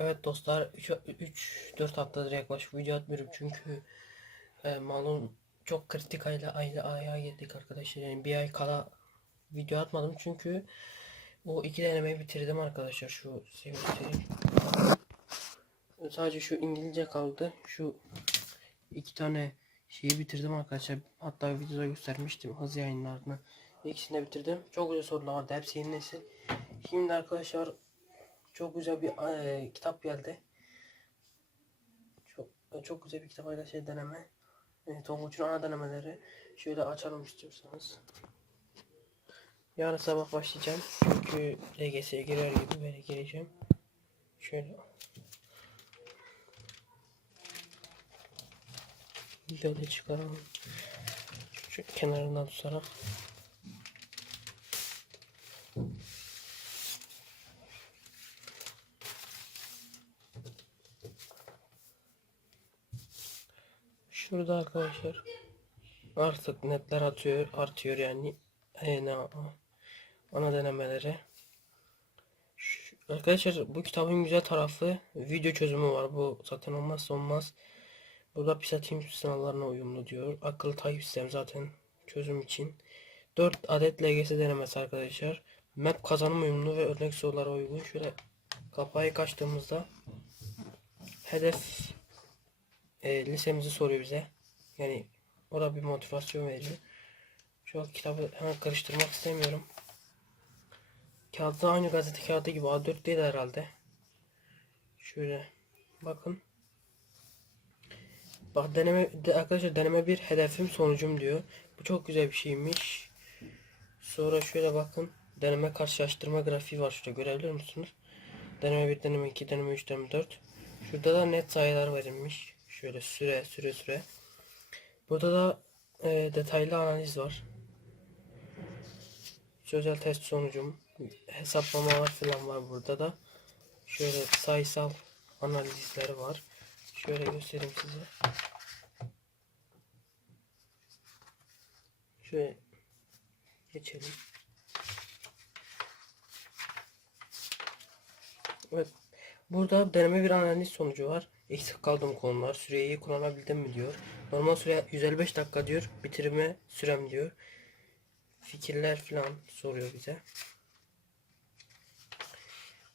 Evet dostlar 3-4 haftadır yaklaşık video atmıyorum çünkü e, malum çok kritik ayla ayla aya girdik arkadaşlar. Yani bir ay kala video atmadım çünkü o iki denemeyi bitirdim arkadaşlar şu sevgili sadece şu İngilizce kaldı. Şu iki tane şeyi bitirdim arkadaşlar. Hatta videoda göstermiştim hız yayınlarını. İkisini de bitirdim. Çok güzel sorular vardı. Hepsi yeni nesil. Şimdi arkadaşlar çok güzel bir e, kitap geldi. Çok çok güzel bir kitap arkadaşlar deneme. E, Tonguç'un ana denemeleri. Şöyle açalım istiyorsanız. Yarın sabah başlayacağım. Çünkü LGS'ye girer gibi böyle gireceğim. Şöyle. Böyle çıkaralım. Şu kenarından tutarak. Şurada arkadaşlar artık netler atıyor artıyor yani e, ne ana denemeleri. Şu- arkadaşlar bu kitabın güzel tarafı video çözümü var. Bu zaten olmazsa olmaz. Burada PISA Team sınavlarına uyumlu diyor. Akıllı takip sistemi zaten çözüm için. 4 adet LGS denemesi arkadaşlar. Map kazanım uyumlu ve örnek sorulara uygun. Şöyle kapağı açtığımızda hedef e, lisemizi soruyor bize. Yani o da bir motivasyon veriyor. Şu an kitabı hemen karıştırmak istemiyorum. Kağıdı aynı gazete kağıdı gibi A4 değil herhalde. Şöyle bakın. Bak deneme de, arkadaşlar deneme bir hedefim sonucum diyor. Bu çok güzel bir şeymiş. Sonra şöyle bakın. Deneme karşılaştırma grafiği var şurada görebilir musunuz? Deneme 1, deneme 2, deneme 3, deneme 4. Şurada da net sayılar verilmiş. Şöyle süre süre süre. Burada da e, detaylı analiz var. Sözel test sonucum, hesaplamalar falan var burada da. Şöyle sayısal analizleri var. Şöyle göstereyim size. Şöyle geçelim. Evet. Burada deneme bir analiz sonucu var. Eksik kaldığım konular, süreyi kullanabildim mi diyor. Normal süre 155 dakika diyor. Bitirme sürem diyor. Fikirler falan soruyor bize.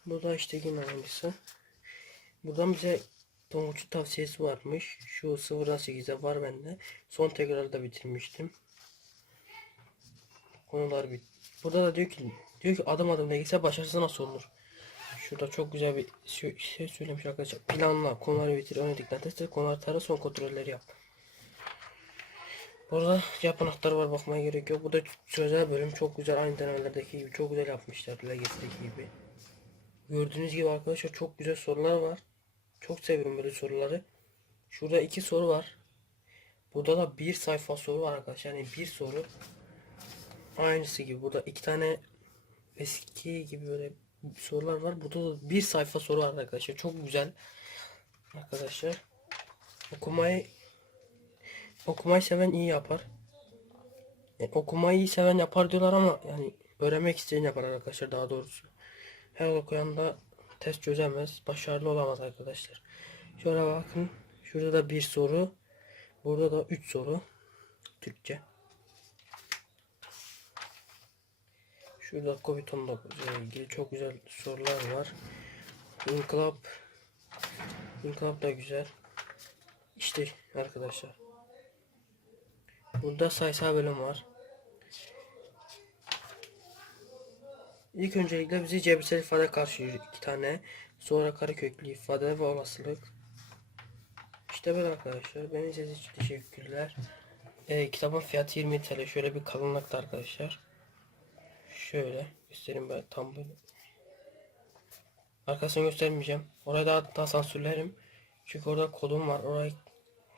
Burada işte yine aynısı. Buradan bize Tonguç'un tavsiyesi varmış. Şu 0'dan 8'e var bende. Son tekrarı da bitirmiştim. Konular bit. Burada da diyor ki diyor ki adım adım ne gitse başarısı nasıl olur? Şurada çok güzel bir şey söylemiş arkadaşlar. Planla, konuları bitir, ön test et, konuları tara, son kontrolleri yap. Burada cevap anahtarı var bakmaya gerek yok. Bu da sözel bölüm çok güzel aynı denemelerdeki gibi çok güzel yapmışlar LGS'deki gibi. Gördüğünüz gibi arkadaşlar çok güzel sorular var. Çok seviyorum böyle soruları. Şurada iki soru var. Burada da bir sayfa soru var arkadaşlar. Yani bir soru. Aynısı gibi. Burada iki tane eski gibi böyle sorular var. Burada da bir sayfa soru var arkadaşlar. Çok güzel. Arkadaşlar. Okumayı okumayı seven iyi yapar. E, okumayı seven yapar diyorlar ama yani öğrenmek isteyen yapar arkadaşlar daha doğrusu. Her okuyan da test çözemez. Başarılı olamaz arkadaşlar. Şöyle bakın. Şurada da bir soru. Burada da üç soru. Türkçe. Şurada Covid-19 ile ilgili çok güzel sorular var. İnkılap İnkılap da güzel. İşte arkadaşlar. Burada sayısal bölüm var. İlk öncelikle bizi cebirsel ifade karşılıyor iki tane. Sonra kareköklü ifade ve olasılık. İşte böyle arkadaşlar. Beni izlediğiniz için teşekkürler. Ee, kitabın fiyatı 20 TL. Şöyle bir kalınlıkta arkadaşlar. Şöyle göstereyim ben tam böyle. Arkasını göstermeyeceğim. Orayı daha, daha sansürlerim. Çünkü orada kodum var. Orayı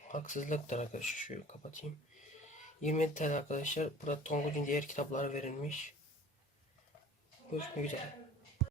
haksızlıktır arkadaşlar. Şöyle kapatayım. 27 TL arkadaşlar. Burada Tonguç'un diğer kitapları verilmiş. Görüşmek üzere.